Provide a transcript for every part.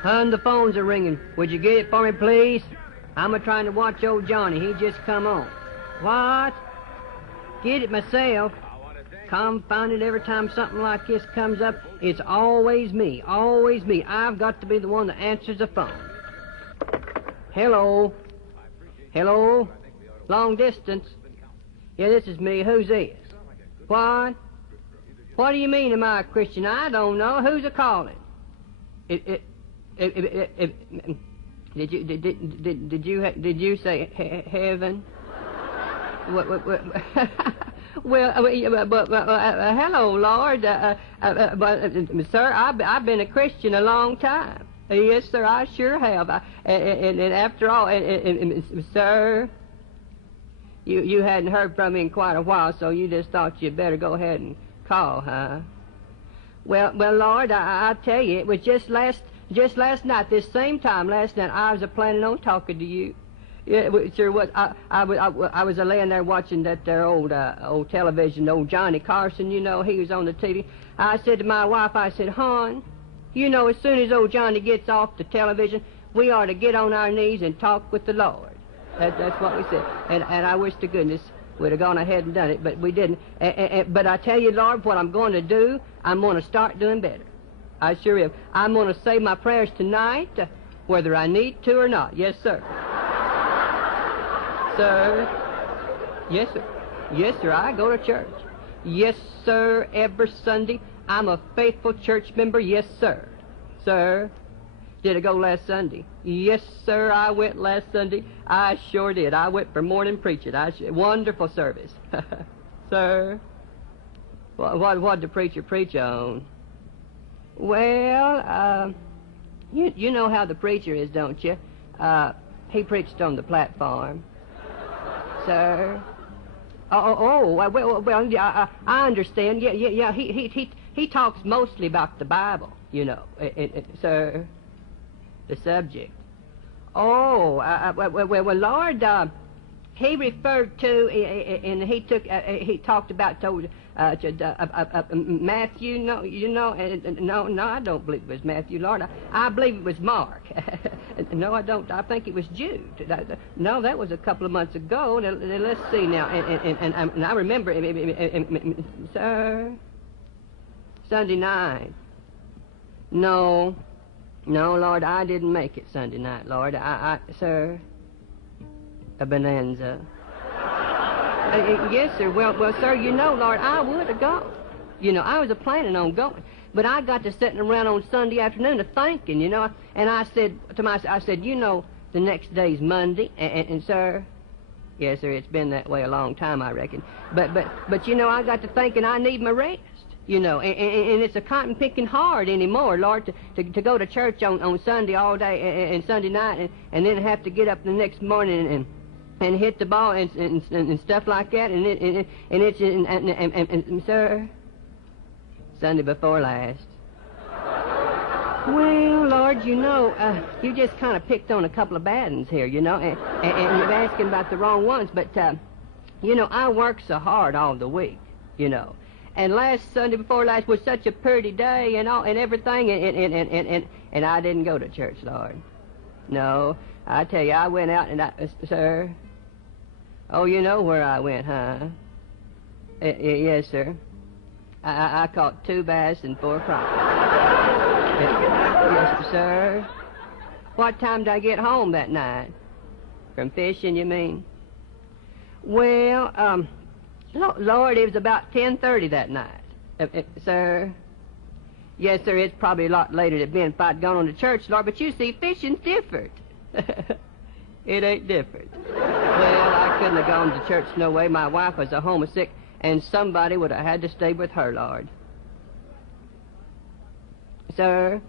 Hun, the phones are ringing. Would you get it for me, please? I'm a-trying to watch old Johnny. He just come on. What? Get it myself. Confound it, every time something like this comes up, it's always me, always me. I've got to be the one that answers the phone. Hello? Hello? Long distance? Yeah, this is me. Who's this? What? What do you mean, am I a Christian? I don't know. Who's a-calling? Did you say heaven? Well, hello, Lord. Sir, I've been a Christian a long time. Yes, sir, I sure have. And after all, sir, you hadn't heard from me in quite a while, so you just thought you'd better go ahead and call, huh? Well, Lord, I tell you, it was just last night, this same time last night, I was planning on talking to you. Yeah, it sure was. I was laying there watching that there old television, old Johnny Carson, you know, he was on the TV. I said to my wife, I said, hon, you know, as soon as old Johnny gets off the television, we ought to get on our knees and talk with the Lord. That's what we said. And I wish to goodness we'd have gone ahead and done it, but we didn't. But I tell you, Lord, what I'm going to do, I'm going to start doing better. I sure am. I'm going to say my prayers tonight, whether I need to or not. Yes, sir. Sir. Yes, sir. Yes, sir, I go to church. Yes, sir, every Sunday. I'm a faithful church member. Yes, sir. Sir. Did I go last Sunday? Yes, sir, I went last Sunday. I sure did. I went for morning preaching. Wonderful service. Sir. What'd the preacher preach on? Well, you know how the preacher is, don't you? He preached on the platform. Sir. Well, I understand. Yeah. He talks mostly about the Bible, you know. Sir, the subject. Well, Lord, he referred to, and he talked about Matthew. No, I don't believe it was Matthew, Lord. I believe it was Mark. No, I don't. I think it was Jude. No, that was a couple of months ago. Let's see now. And I remember, sir, Sunday night. No, Lord, I didn't make it Sunday night, Lord. Sir, a bonanza. Yes, sir. Well, sir, you know, Lord, I would have gone. You know, I was planning on going. But I got to sitting around on Sunday afternoon thinking, you know, and I said to myself, you know, the next day's Monday, and sir, yes, sir, it's been that way a long time, I reckon. But you know, I got to thinking I need my rest, you know, and it's a cotton picking hard anymore, Lord, to go to church on Sunday all day and Sunday night, and then have to get up the next morning and hit the ball and stuff like that, and sir, Sunday before last. Well, Lord, you know, you just kind of picked on a couple of bad ones here, you know, and you're asking about the wrong ones, but, you know, I work so hard all the week, you know, and last Sunday before last was such a pretty day and everything, and I didn't go to church, Lord. No, I tell you, I went out and sir, oh, you know where I went, huh? Yes, sir. I caught 2 bass and 4 crappie. Yes, sir. What time did I get home that night? From fishing, you mean? Well, Lord, it was about 10:30 that night. Sir? Yes, sir, it's probably a lot later than it'd been if I'd gone on to church, Lord, but you see, fishing's different. It ain't different. Well, I couldn't have gone to church no way. My wife was a homesick, and somebody would have had to stay with her, Lord. Sir?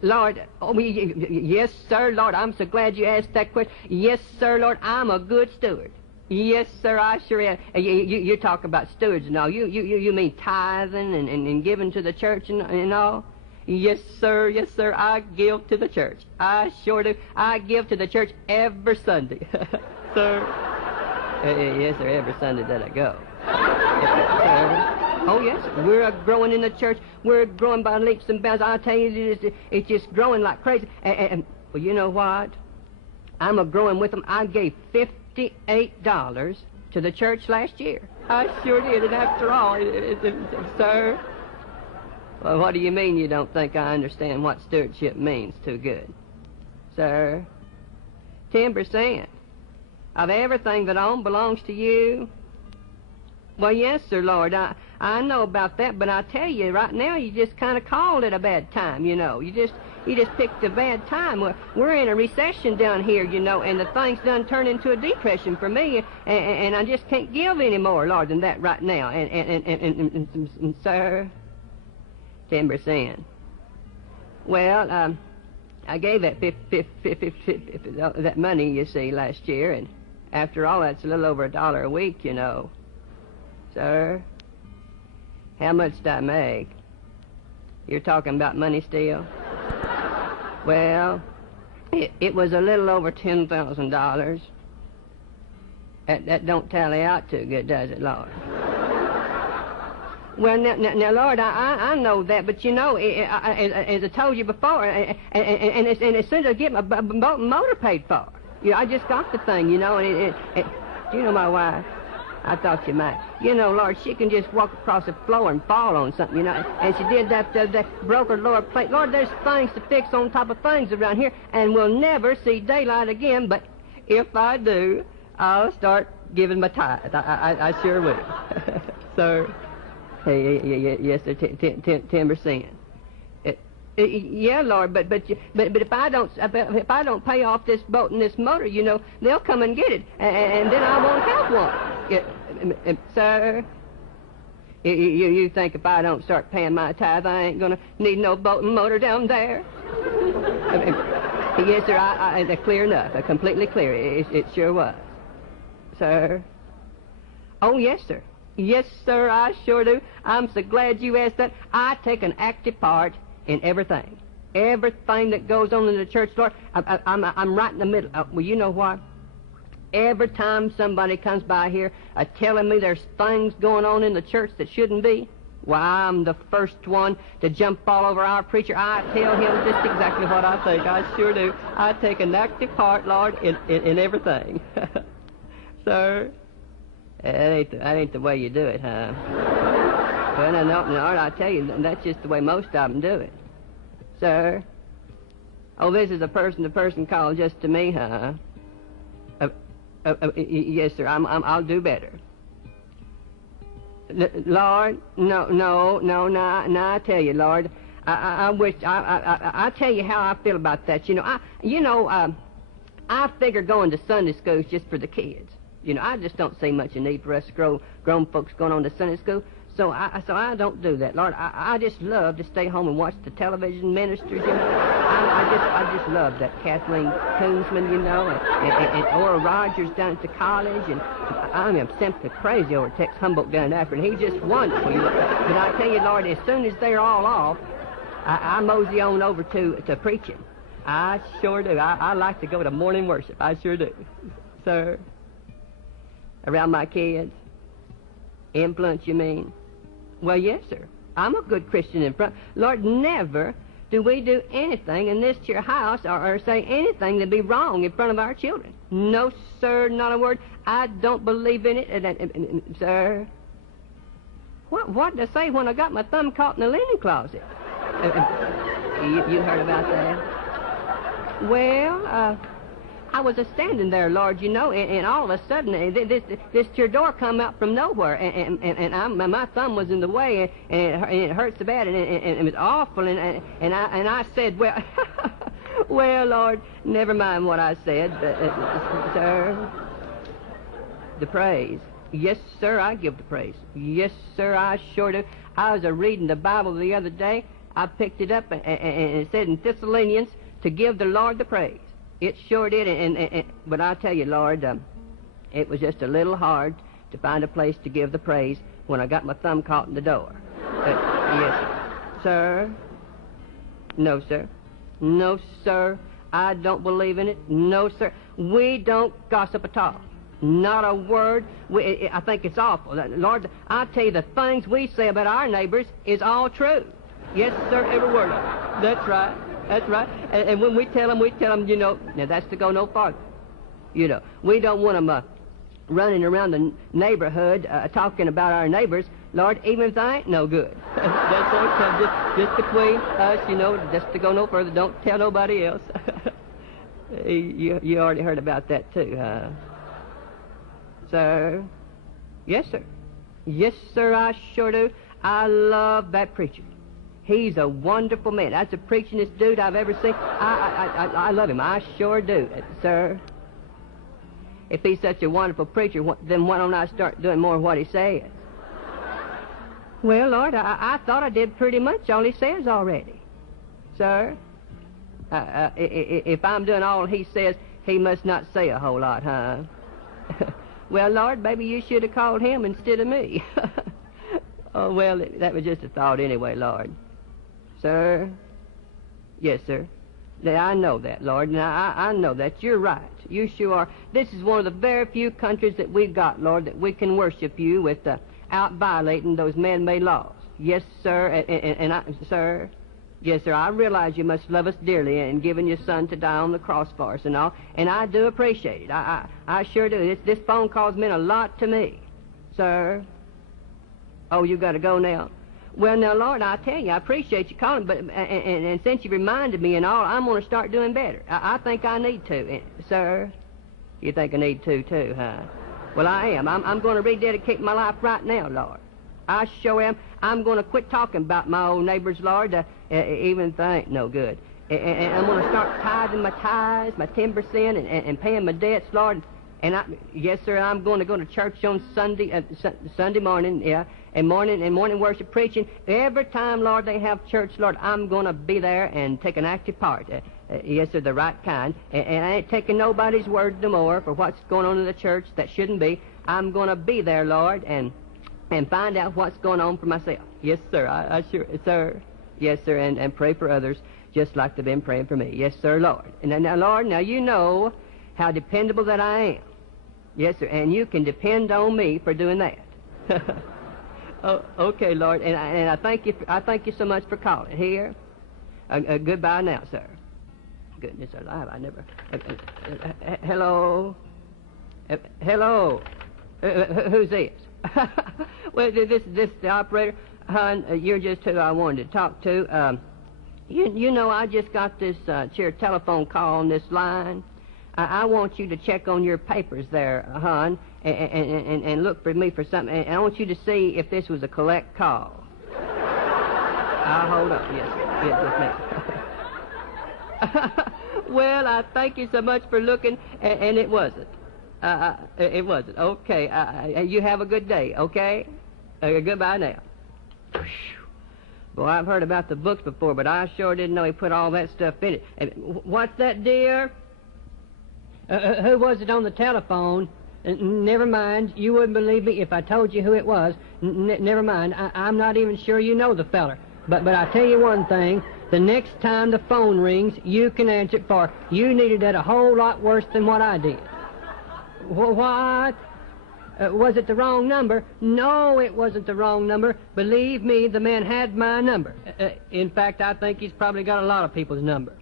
Lord, yes, sir, Lord, I'm so glad you asked that question. Yes, sir, Lord, I'm a good steward. Yes, sir, I sure am. You talk about stewards and all. You mean tithing and giving to the church and all? Yes, sir, I give to the church. I sure do. I give to the church every Sunday. Sir? Yes, sir, every Sunday that I go. Oh, yes, we're growing in the church. We're growing by leaps and bounds. I tell you, it's just growing like crazy. And well, you know what? I'm a-growing with them. I gave $58 to the church last year. I sure did, and after all, sir... Well, what do you mean you don't think I understand what stewardship means too good? Sir, 10% of everything that I own belongs to you. Well, yes, sir, Lord, I know about that, but I tell you, right now, you just kind of called it a bad time, you know. You just picked a bad time. We're in a recession down here, you know, and the thing's done turned into a depression for me, and I just can't give any more, Lord, than that right now. And sir, 10%. Well, I gave that that money, you see, last year, and after all, that's a little over $1 a week, you know. Sir, how much did I make? You're talking about money still? Well, it was a little over $10,000. That don't tally out too good, does it, Lord? Well, now, Lord, I know that, but you know, as I told you before, and as soon as I get my motor paid for, you know, I just got the thing, you know, and do you know my wife? I thought you might. You know, Lord, she can just walk across the floor and fall on something, you know, and she did that broke her lower plate. Lord, there's things to fix on top of things around here, and we'll never see daylight again, but if I do, I'll start giving my tithe. I sure will. Sir. Yes, sir, 10%. Yeah, Lord, but if I don't pay off this boat and this motor, you know, they'll come and get it, and then I won't have one. Sir, you think if I don't start paying my tithe, I ain't gonna need no boat and motor down there? Yes, sir, clear enough, completely clear. It sure was, sir. Oh, yes, sir. Yes, sir, I sure do. I'm so glad you asked that. I take an active part in everything. Everything that goes on in the church, Lord, I'm right in the middle. Well, you know what? Every time somebody comes by here telling me there's things going on in the church that shouldn't be, why, I'm the first one to jump all over our preacher. I tell him just exactly what I think. I sure do. I take an active part, Lord, in everything. Sir? That ain't the way you do it, huh? Well, no, Lord, I tell you, that's just the way most of them do it. Sir? Oh, this is a person-to-person call just to me, huh? Yes, sir, I'll do better. Lord, no, I tell you, Lord, I wish, I tell you how I feel about that. You know, I figure going to Sunday school is just for the kids. You know, I just don't see much need for us grown folks going on to Sunday school. So I don't do that, Lord. I just love to stay home and watch the television ministers, you know. I just love that Kathleen Koonsman, you know, and Oral Rogers down at the college, and I am simply crazy over Tex Humboldt down in Akron. He's just wonderful, you know. But I tell you, Lord, as soon as they're all off, I mosey on over to preaching. I sure do. I like to go to morning worship. I sure do. Sir, around my kids, influence, you mean? Well, yes, sir. I'm a good Christian in front. Lord, never do we do anything in this here house or say anything that be wrong in front of our children. No, sir, not a word. I don't believe in it. Sir, what did I say when I got my thumb caught in the linen closet? You heard about that? Well, I was a-standing there, Lord, you know, and all of a sudden, this here door come out from nowhere, and my thumb was in the way, and it hurt so bad, and it was awful, and I said, well, well, Lord, never mind what I said, sir, the praise. Yes, sir, I give the praise. Yes, sir, I sure do. I was reading the Bible the other day. I picked it up, and it said in Thessalonians to give the Lord the praise. It sure did, but I tell you, Lord, it was just a little hard to find a place to give the praise when I got my thumb caught in the door. Yes, sir. No, sir. No, sir. I don't believe in it. No, sir. We don't gossip at all. Not a word. I think it's awful. Lord, I tell you, the things we say about our neighbors is all true. Yes, sir, every word of it. That's right. That's right. And when we tell them, you know, now that's to go no farther. You know, we don't want them running around the neighborhood talking about our neighbors. Lord, even if they ain't no good. That's okay. Just between us, you know, just to go no further. Don't tell nobody else. You already heard about that too, huh? Sir? Yes, sir. Yes, sir, I sure do. I love that preacher. He's a wonderful man. That's the preachingest dude I've ever seen. I love him. I sure do, sir. If he's such a wonderful preacher, then why don't I start doing more of what he says? Well, Lord, I thought I did pretty much all he says already. Sir, if I'm doing all he says, he must not say a whole lot, huh? Well, Lord, maybe you should have called him instead of me. Oh, well, that was just a thought anyway, Lord. Sir? Yes, sir. I know that, Lord, and I know that. You're right. You sure are. This is one of the very few countries that we've got, Lord, that we can worship you without violating those man-made laws. Yes, sir, sir? Yes, sir, I realize you must love us dearly in giving your son to die on the cross for us and all, and I do appreciate it. I sure do. This phone call's meant a lot to me. Sir? Oh, you got to go now? Well, now, Lord, I tell you, I appreciate you calling, but and since you reminded me and all, I'm going to start doing better. I think I need to. Sir? You think I need to, too, huh? Well, I am. I'm going to rededicate my life right now, Lord. I sure am. I'm going to quit talking about my old neighbors, Lord, even if they ain't no good. And I'm going to start tithing my tithes, my 10%, and paying my debts, Lord. And yes, sir, I'm going to go to church on Sunday morning, yeah, and morning worship preaching. Every time, Lord, they have church, Lord, I'm going to be there and take an active part. Yes, sir, the right kind. And I ain't taking nobody's word no more for what's going on in the church that shouldn't be. I'm going to be there, Lord, and find out what's going on for myself. Yes, sir, I sure, sir. Yes, sir, and pray for others just like they've been praying for me. Yes, sir, Lord. And now, Lord, now you know how dependable that I am. Yes, sir, and you can depend on me for doing that. Oh, okay, Lord, and I thank you. I thank you so much for calling. Here, goodbye now, sir. Goodness alive, I never. Hello, hello. Who's this? Well, this is the operator. Hon, you're just who I wanted to talk to. You know, I just got this here telephone call on this line. I want you to check on your papers there, hon, and look for me for something. And I want you to see if this was a collect call. I'll hold up. Yes, ma'am. Well, I thank you so much for looking, and it wasn't. It wasn't. Okay. You have a good day, okay? Goodbye now. Boy, I've heard about the books before, but I sure didn't know he put all that stuff in it. And what's that, dear? Who was it on the telephone? Never mind. You wouldn't believe me if I told you who it was. Never mind. I'm not even sure you know the feller. But I tell you one thing. The next time the phone rings, you can answer it, for you needed that a whole lot worse than what I did. What? Was it the wrong number? No, it wasn't the wrong number. Believe me, the man had my number. In fact, I think he's probably got a lot of people's number.